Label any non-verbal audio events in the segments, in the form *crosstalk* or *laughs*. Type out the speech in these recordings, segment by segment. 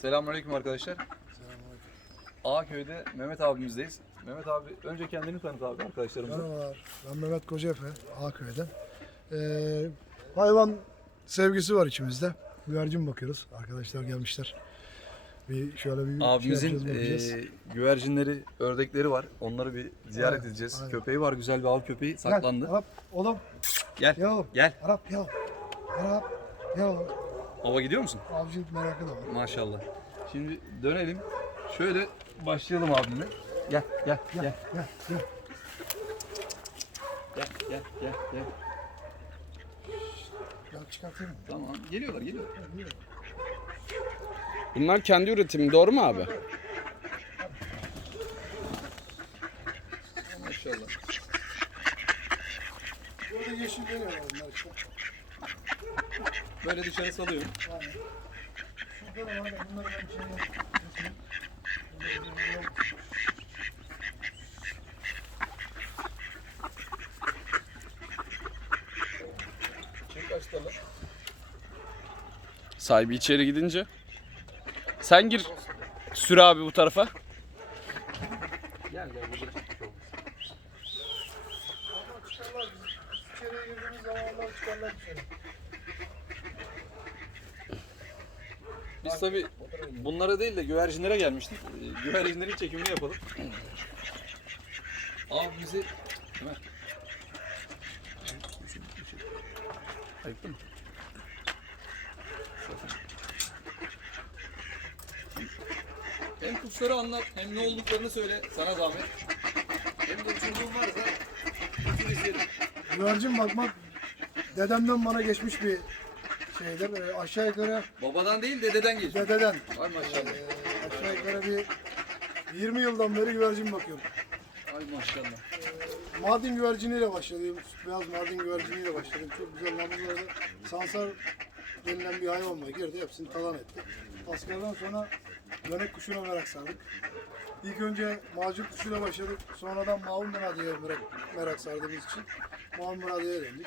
Selamünaleyküm arkadaşlar. Ağköy'de Mehmet abimizdeyiz. Mehmet abi önce kendini tanıt abi arkadaşlarımıza. Merhabalar. Ben Mehmet Kocaefe, Ağköy'den. Ee, hayvan sevgisi var içimizde. Güvercin bakıyoruz. Arkadaşlar gelmişler. Bir şöyle bir Abimizin şey yapacağız, bakacağız. eee, güvercinleri, ördekleri var. Onları bir ziyaret Aynen, edeceğiz. aynen. Köpeği var, güzel bir av köpeği Gel, saklandı. Arap, oğlum. Gel, Gel oğlum. gel. Arap, gel. Arap, gel oğlum. Ava gidiyor musun? Avcılık merakı da var. Maşallah. Şimdi dönelim. Şöyle başlayalım abimle. Gel, gel, gel. Gel, Gel, gel. gel, gel, gel. gel. Gel çıkartayım? Tamam, geliyorlar, geliyorlar. Bunlar kendi üretimi doğru mu abi? Maşallah. Burada yeşil geliyor onlar işte. Böyle dışarı salıyorum. Sahibi içeri gidince. Sen gir. Sür abi bu tarafa. Gel gel burada çıkmış oldu. Onlar çıkarlar biz. İçeriye girdiğimiz zaman onlar çıkarlar dışarı. Biz tabi bunlara değil de güvercinlere gelmiştik. Ee, Güvercinlerin çekimini yapalım. Abi bizi... Ömer. Mı? Hem kuşları anlat hem ne olduklarını söyle sana zahmet. Hem de uçurduğun varsa uçur izleyelim. Güvercin bakmak dedemden bana geçmiş bir şeydir. Ee, aşağı yukarı Babadan değil dededen geçmiş. dededen Ay maşallah. ee, yukarı bir 20 yıldan beri güvercin bakıyorum. Ay maşallah. Mardin güverciniyle başladım. Beyaz Mardin güverciniyle başladım. Çok güzel namlularda sansar denilen bir hayvan var. Girdi hepsini talan etti. Askerden sonra dönek kuşuna merak sardık. İlk önce macun kuşuyla başladık. Sonradan Maun Muradya'ya merak, merak sardığımız için Maun Muradya'ya döndük.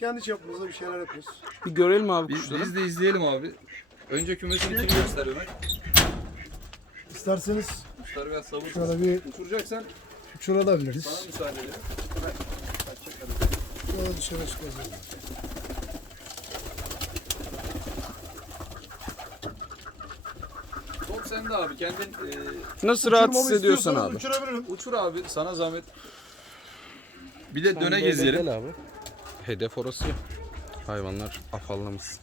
Kendi çapımızda bir şeyler yapıyoruz. Bir görelim abi Biz, kuşları. biz de izleyelim abi. Önce kümesini kim göster Ömer? İsterseniz Kuşlar biraz savur. şöyle bir Uçuracaksan uçurabiliriz. bana müsaade edin. Şöyle dışarı çıkacağız. Top sende abi. Kendin e, Nasıl rahat hissediyorsan abi. Uçurabilirim. uçur abi. Sana zahmet. Bir de Sen döne gezelim. Hedef orası ya. Hayvanlar afallamasın.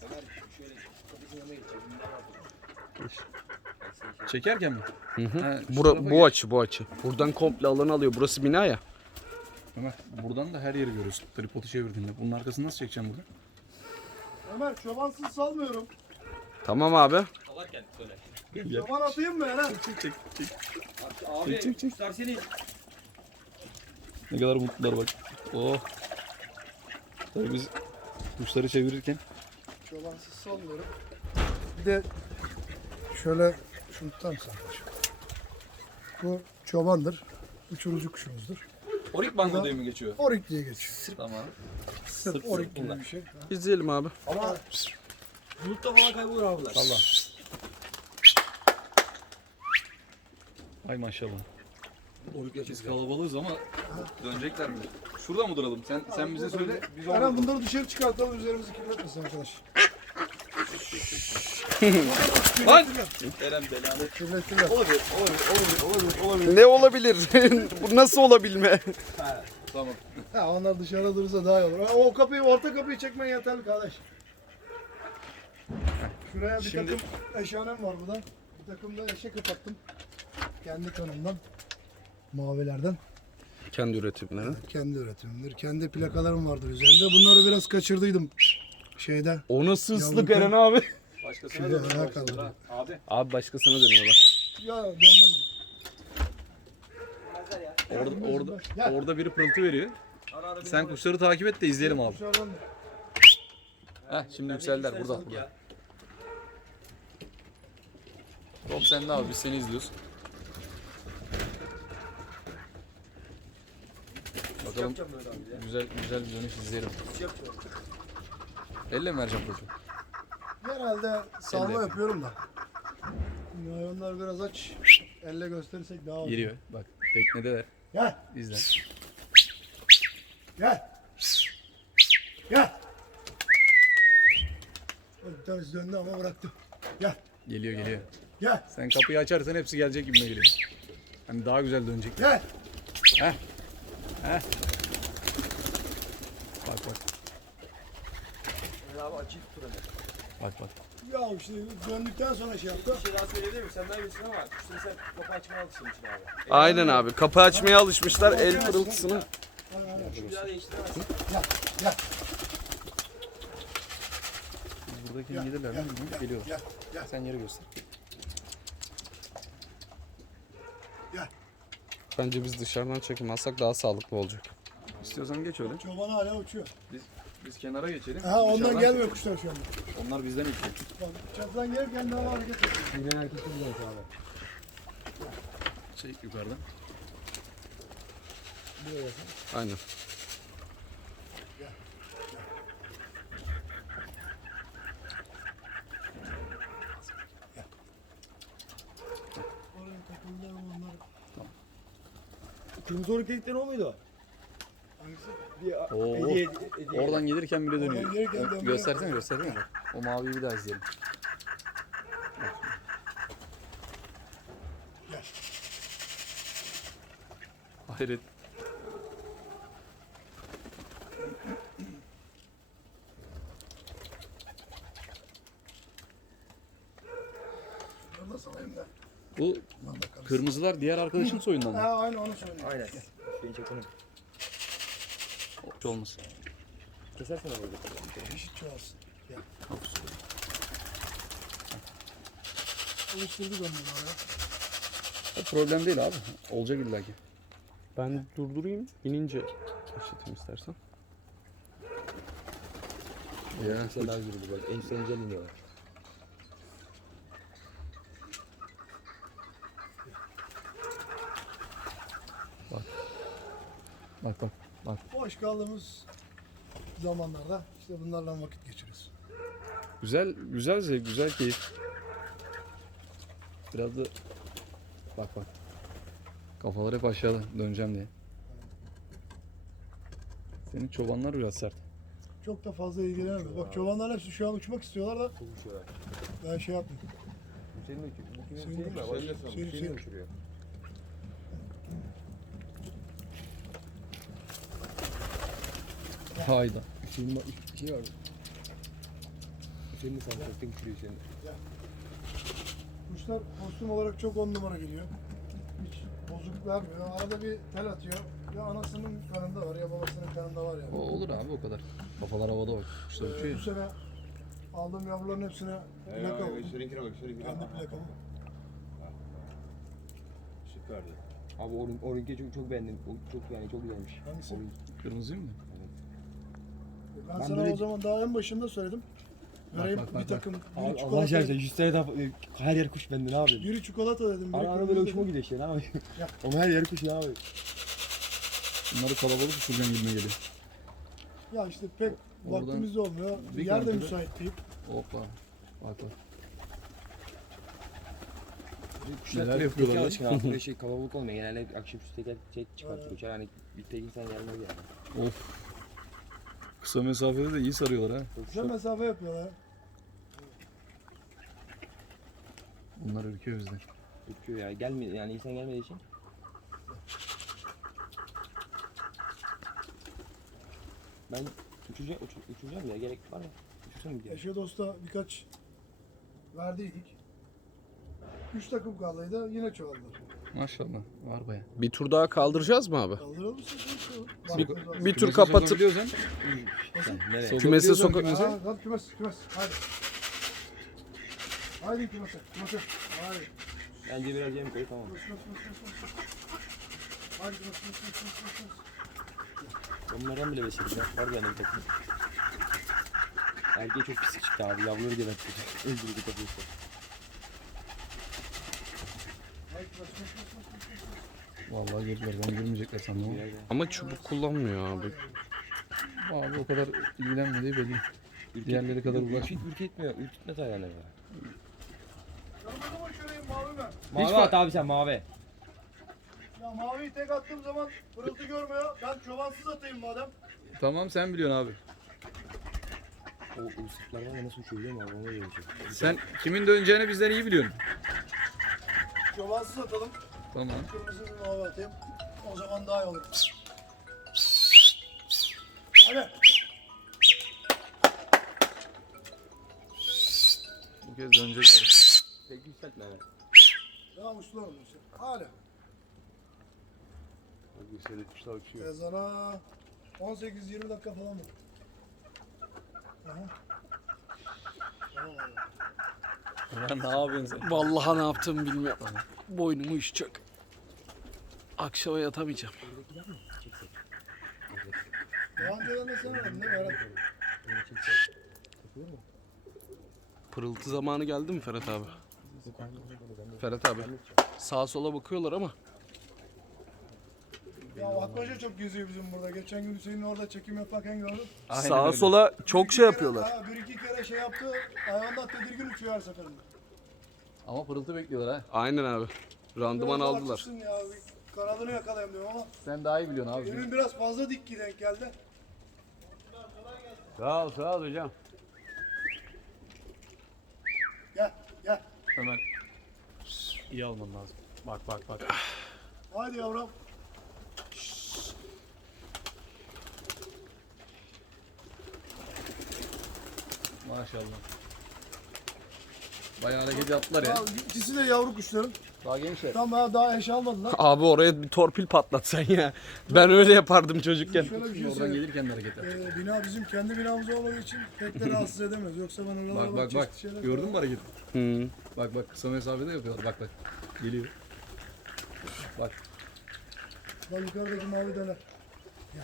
Çekerken mi? Hı hı. Ha, şu Bura, tarafa bu geç. açı bu açı. Buradan komple alan alıyor. Burası bina ya. Ömer buradan da her yeri görüyorsun. Tripodu çevirdiğinde. Bunun arkasını nasıl çekeceğim burada? Ömer çobansız salmıyorum. Tamam abi. Çoban atayım mı Eren? Abi çek, çek, kuşlar senin. Ne kadar mutlular bak. Oh. Tabii biz kuşları çevirirken Çobansız salmıyorum. Bir de şöyle mısın arkadaşım? Bu çobandır. Uçurucu kuşumuzdur. Orik bango diye mi geçiyor? Orik diye geçiyor. Tamam. Sırf orik gibi bir şey. İzleyelim abi. Ama Bulutta falan kaybolur abiler. Allah. Ay maşallah. Biz kalabalığız ama dönecekler mi? Şurada mı duralım? Sen sen bize söyle. Biz Eren bunları dışarı çıkartalım üzerimizi kirletmesin arkadaş. Lan! Eren belanı. Olabilir, olabilir, olabilir. Ne olabilir? *laughs* bu nasıl olabilme? Tamam. Ha onlar dışarıda durursa daha iyi olur. Ha, O kapıyı, orta kapıyı çekmen yeterli kardeş. Şuraya bir Şimdi- takım eşyanem var burada. Bir takım da eşek kapattım. Kendi kanımdan. Mavilerden. Kendi üretimleri. Kendi üretimimdir. Kendi plakalarım vardır üzerinde. Bunları biraz kaçırdıydım şeyde. O nasıl ıslık Eren abi? Başkasına dönmeye ayağa. Abi. Abi başkasına dönüyorlar. Ya dönmem. Orada, orada, orada biri pırıltı veriyor. Sen kuşları takip et de izleyelim abi. Heh, şimdi yükseldiler burada. burada. Top sende abi biz seni izliyoruz. Bakalım güzel güzel bir dönüş izleyelim. Elle mi vereceğim koçum? Genelde salma Elle. yapıyorum da. Hayvanlar biraz aç. Elle gösterirsek daha olur. Geliyor. Bak teknedeler. Gel. İzle. Gel. Gel. Bir tanesi döndü ama bıraktı. Gel. Geliyor geliyor. Gel. Sen kapıyı açarsan hepsi gelecek gibi geliyor. Hani daha güzel dönecek. Gel. Bak bak. Abi açık tutalım. Bak bak. Ya işte döndükten sonra şey yaptı. Bir şey daha söyleyebilir miyim? Sen daha iyisin ama kuşları sen kapı açmaya alıştın için abi. Aynen abi. Kapı açmaya alışmışlar. El. Bir daha değiştiremezsin. Gel. Gel. Biz buradaki Gel. gelirler Gel. mi? Gel. Geliyor. Gel. Gel. Sen yeri göster. Bence biz dışarıdan çekim alsak daha sağlıklı olacak. İstiyorsan geç öyle. Çoban hala uçuyor. Biz kenara geçelim. Ha ondan Dışarıdan gelmiyor kuşlar şu anda. Onlar bizden. Bak çatıdan gelirken daha hareket ediyor. Yine herkes biliyor abi. Çek yukarıdan. Aynen. Oraya takıldı ama onlar. Kırmızı oruk dedikleri o muydu? Oo. hediye, hediye. Oradan gelirken bile dönüyor. Gelirken Ö- dönüyor. Göstersene göstersene. Bak. O maviyi bir daha izleyelim. Gel. Hayret. Da. Bu bakalım. kırmızılar diğer arkadaşın soyundan mı? Ha aynı onu söylüyor. Aynen. Şeyini çekelim. Hiç olmaz. Kesersen abi. Eşit çoğalsın. Gel. Oluşturduk onları oraya. O problem değil abi. Olacak illa ki. Ben durdurayım. İnince başlatayım istersen. Ya. Sen daha güzel bak. En sen güzel iniyorlar. Bak bak. Boş kaldığımız zamanlarda işte bunlarla vakit geçiriyoruz. Güzel, güzel zevk, güzel keyif. Biraz da bak bak. Kafalar hep aşağıda döneceğim diye. Senin çobanlar biraz sert. Çok da fazla ilgilenemiyor. Bak çobanlar hepsi şu an uçmak istiyorlar da ben şey yapmıyorum. Senin uçuyor. Senin Senin senin- uçuruyor. Hayda. Senin bak şey var. Senin. Kuşlar kostüm olarak çok on numara geliyor. Hiç bozukluk vermiyor. Arada bir tel atıyor. Ya anasının kanında var ya babasının kanında var O yani. olur abi o kadar. Kafalar havada bak. Kuşlar Ee, uçuyor bu ya. sene aldığım yavruların hepsine plaka oldu. Şurinkine bak, şurinkine. Kendi plakamı. Süperdi. Abi orun, orunki çok, çok beğendim. O çok yani çok güzelmiş. Hangisi? Orun. Kırmızı mı? Ben, Ben sana böyle- o zaman daha en başında söyledim. Vereyim bak, bak, bir takım. biri Abi Allah çikolata, aşkına 100 tane daha her yer kuş bende ne yapayım? biri çikolata dedim. Ara ara böyle hoşuma gidiyor işte ne yapayım? Ya. *laughs* Ama her yer kuş ne yapayım? Bunları kalabalık uçuracağım gibime geliyor. Ya işte pek Oradan vaktimiz de olmuyor. bir Yer de kantıda- müsait değil. Hoppa. Bak bak. Kuşlar Neler yapıyorlar lan? alışkın abi böyle şey *laughs* kalabalık olmuyor. Genelde akşamüstü teker tek çıkartıyor. Uçar hani bir tek insan gelmez yani. Of. Kısa mesafede de iyi sarıyorlar ha. Kısa mesafe yapıyorlar. Bunlar ürküyor bizden. uçuyor ya. Gelmiyor yani insan gelmediği için. Ben uçacağım, uç, uçacağım ya gerek var mı? Uçursam mı diye. Eşe dosta birkaç verdiydik. Üç takım kaldıydı yine çoğaldılar. Maşallah. Var baya. Bir tur daha kaldıracağız mı abi? Kaldıralım mı siz? Bir, bir tur kapatıp Sen nereye? Kümese soka... kümese- Ha, hadi kümes, kümes. Hadi. Haydi kümese, kümese. Haydi. Bence biraz yem koy tamam. Haydi kümes, kümes, kümes, kümes, kümes. Onlardan bile besledim ya. Var bende bir takım. Erkeği çok pislik çıktı abi. Yavruları gebertti. Öldürdü kafayı. Haydi kümes, kümes, kümes, kümes, kümes. Vallahi girdiler. Ben girmeyecekler sandım ama. Çubuk kullanmıyor abi. Abi o kadar ilgilenmediği belli. Diğerleri kadar. Ürküt, ürkütmiyor. Ürkütmez ayağını be. Mavi? Mavi at abi sen mavi. Ya maviyi tek attığım zaman pırıltı görmüyor. Ben çobansız atayım madem. Tamam sen biliyorsun abi. O, da nasıl uçuyor biliyor musun? Ona göre. Sen kimin döneceğini bizden iyi biliyorsun. Çobansız atalım. Tamam. Kırmızı bir mavi atayım. O zaman daha iyi olur. Hadi. Bu kez dönecekler. Pek yükseltme. Tamam uçtular mı? Hala. Seyretmişler uçuyor. Ezana 18-20 dakika falan mı? Aha. Tamam abi. Lan ne yapıyorsun sen? Vallahi ne yaptığımı bilmiyorum. Boynumu üşüyecek. Akşama yatamayacağım. Pırıltı zamanı geldi mi Ferhat abi? Ferhat abi. Sağa sola bakıyorlar ama. Ya Atmaca çok geziyor bizim burada. Geçen gün Hüseyin'in orada çekim yaparken gördüm. Sağa sola çok Bir şey iki yapıyorlar. Kere, ha, bir iki kere şey yaptı. Hayvanlar tedirgin uçuyor her seferinde. Ama pırıltı bekliyorlar ha. Aynen abi. Randıman Biraz aldılar. haklısın Ya, bir kanadını yakalayayım diyorum ama Sen daha iyi biliyorsun abi. benim biraz fazla dik denk geldi. Sağ ol sağ ol hocam. Gel gel. Ömer. İyi alman lazım. Bak bak bak. Haydi yavrum. Maşallah. Bayağı hareket yaptılar ya. Ya, ikisi de yavru kuşların. Daha gençler. Tam daha, daha eş almadılar. Abi oraya bir torpil patlatsan ya. Ben öyle yapardım çocukken. Şöyle bir şey Oradan söyleyeyim. gelirken de hareket yap. Ee, bina bizim kendi binamız olmadığı için pek de rahatsız edemez. Yoksa ben oralara Bak bak bak. çeşitli şeyler Gördün mü hareketi? Hı. Bak bak kısa mesafede yapıyorlar. Bak bak. Geliyor. Bak. Bak yukarıdaki mavi döner. Gel.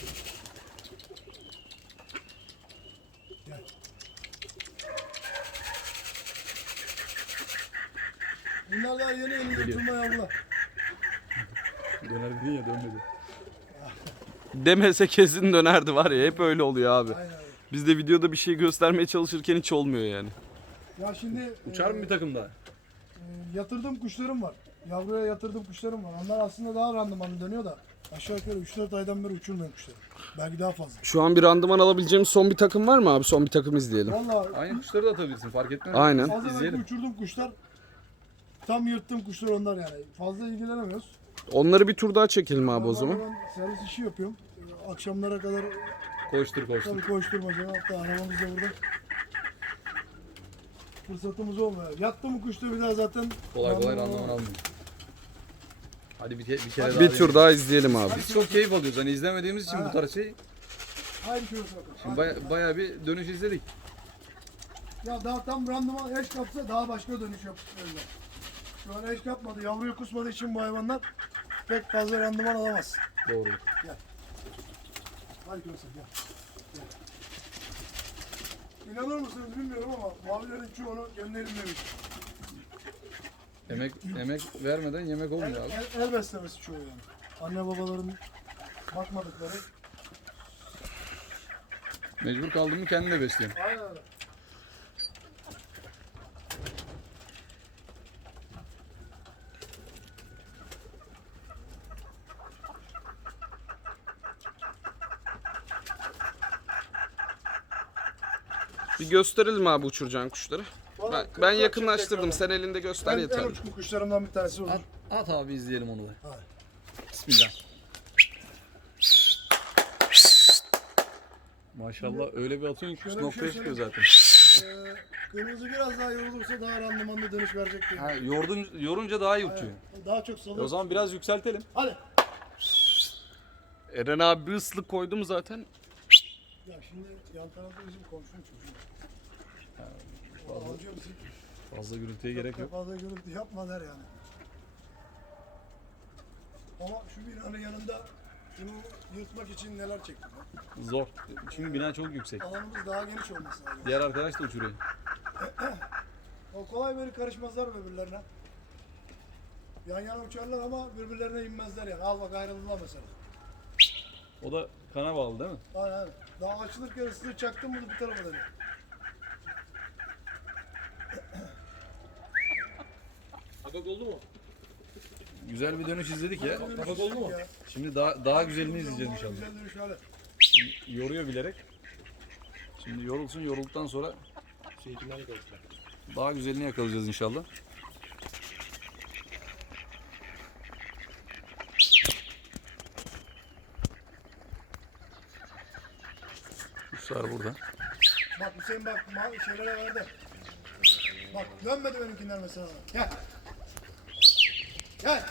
Gel. Bunlar daha yeni yeni götürme yavrular. Döner dedin ya dönmedi. Demese kesin dönerdi var ya. Hep öyle oluyor abi. Aynen öyle. Biz de videoda bir şey göstermeye çalışırken hiç olmuyor yani. Ya şimdi Uçar e, mı bir takım daha? e, yatırdığım kuşlarım var. Yavruya yatırdığım kuşlarım var. Onlar aslında daha randımanlı dönüyor da aşağı yukarı 3-4 aydan beri uçurmuyorum kuşları. Belki daha fazla. Şu an bir randıman alabileceğimiz son bir takım var mı abi? Son bir takım izleyelim. Vallahi Aynı kuşları da atabilirsin fark etmez. Aynen. fazla İzleyelim. uçurduğum kuşlar tam yırttığım kuşlar onlar yani. Fazla ilgilenemiyoruz. Onları bir tur daha çekelim abi o zaman. Ben servis işi yapıyorum. Ee, Akşamlara kadar Koştur koştur. tabii koşturmaca. Hatta arabamız da burada. Fırsatımız olmuyor. Yattı mı kuşta bir daha zaten Kolay kolay randıman almıyor. Hadi bir, ke- bir kere daha. Bir tur daha izleyelim abi. Biz çok keyif alıyoruz. Hani izlemediğimiz için bu tarz şey. Haydi şurası bakalım. Şimdi baya, bayağı bir dönüş izledik. Ya daha tam randıman eş kapsa daha başka dönüş yapıyorlar. Şu an eş kapmadı. Yavruyu kusmadığı için bu hayvanlar pek fazla randıman alamaz. Doğru. Hadi görsen gel. gel. İnanır mısınız bilmiyorum ama mavilerin çoğunu gönderilmemiş. Emek emek vermeden yemek El, olmuyor abi. el, el beslemesi çoğu yani. Anne babaların bakmadıkları. Mecbur kaldım mı kendine besliyorum. Aynen öyle. Bir gösterelim abi uçuracağın kuşları. Ben, ben yakınlaştırdım. Sen elinde göster En, en yeter. kuşlarımdan bir tanesi olur. At, at abi izleyelim onu da. Hadi. Bismillah. Maşallah öyle bir atıyorsun ki Şöyle üst bir noktaya şey çıkıyor zaten. Ee, kırmızı biraz daha yorulursa daha randımanlı dönüş verecek diye. Ha, yordun, yorunca daha iyi uçuyor. Daha çok E salıyor. o zaman biraz yükseltelim. Hadi. Eren abi bir ıslık koydum zaten. Ya şimdi yan tarafta bizim komşunun çocuğu. Bizim. Fazla gürültüye gerek Çok yok. da fazla gürültü yapma der yani. Ama şu binanın yanında şunu yırtmak için neler çektik. ya. Zor. Çünkü bina çok yüksek. Alanımız daha geniş olması lazım. Diğer arkadaş da uçuruyor. O kolay böyle karışmazlar birbirlerine. Yan yana uçarlar ama birbirlerine inmezler yani. Al bak ayrıldılar mesela. O da kana bağlı değil mi? Aynen. Daha açılırken ıslığı çaktım bunu bir tarafa dönüyor. Kapak oldu mu? Güzel bir dönüş izledik ya. Kapak oldu mu? Şimdi daha daha güzelini izleyeceğiz inşallah. Güzel dönüş hali. Yoruyor bilerek. Şimdi yorulsun yorulduktan sonra Şeyinden de karıştı. daha güzelini yakalayacağız inşallah. Kuşlar burada. Bak Hüseyin bak ma- şeylere verdi. Bak dönmedi benimkiler mesela. Gel. Gel.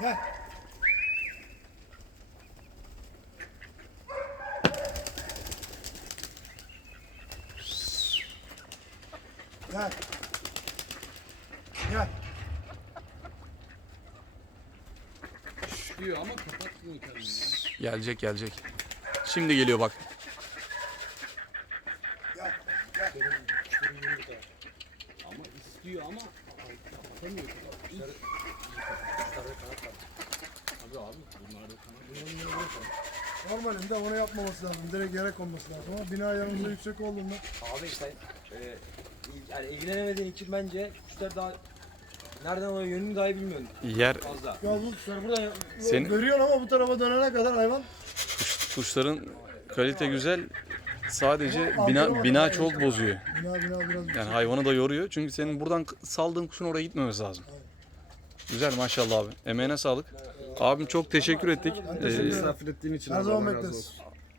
Gel. Gel. Gel. Diyor ama kapatmıyor kendini. Gelecek gelecek. Şimdi geliyor bak. Gel. Ama istiyor ama atamıyor. Abi abi bunlar da kanat. Normalinde onu yapmaması lazım. Direkt yere konması lazım ama bina yanımızda yüksek olduğunda Abi sen e, yani ilgilenemediğin için bence kuşlar daha nereden o yönünü dahi bilmiyorsun Yer fazla. ya bu kuşlar burada Senin- görüyorsun ama bu tarafa dönene kadar hayvan kuşların kalite güzel. Sadece bina bina çok bozuyor. bina bina biraz. Yani hayvanı da yoruyor. Çünkü senin buradan saldığın kuşun oraya gitmemesi lazım. Güzel maşallah abi. Emeğine sağlık. Abim çok teşekkür ettik. Ee. Misafir ettiğin için Her Allah zaman razı bekleriz. olsun.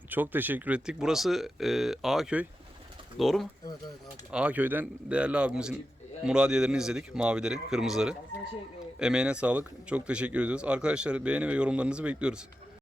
çok teşekkür ettik. Burası e, Ağaköy. Doğru mu? Evet evet abi. Ağaköy'den değerli abimizin muradiyelerini izledik. Mavileri, kırmızıları. Emeğine sağlık. Çok teşekkür ediyoruz. Arkadaşlar beğeni ve yorumlarınızı bekliyoruz.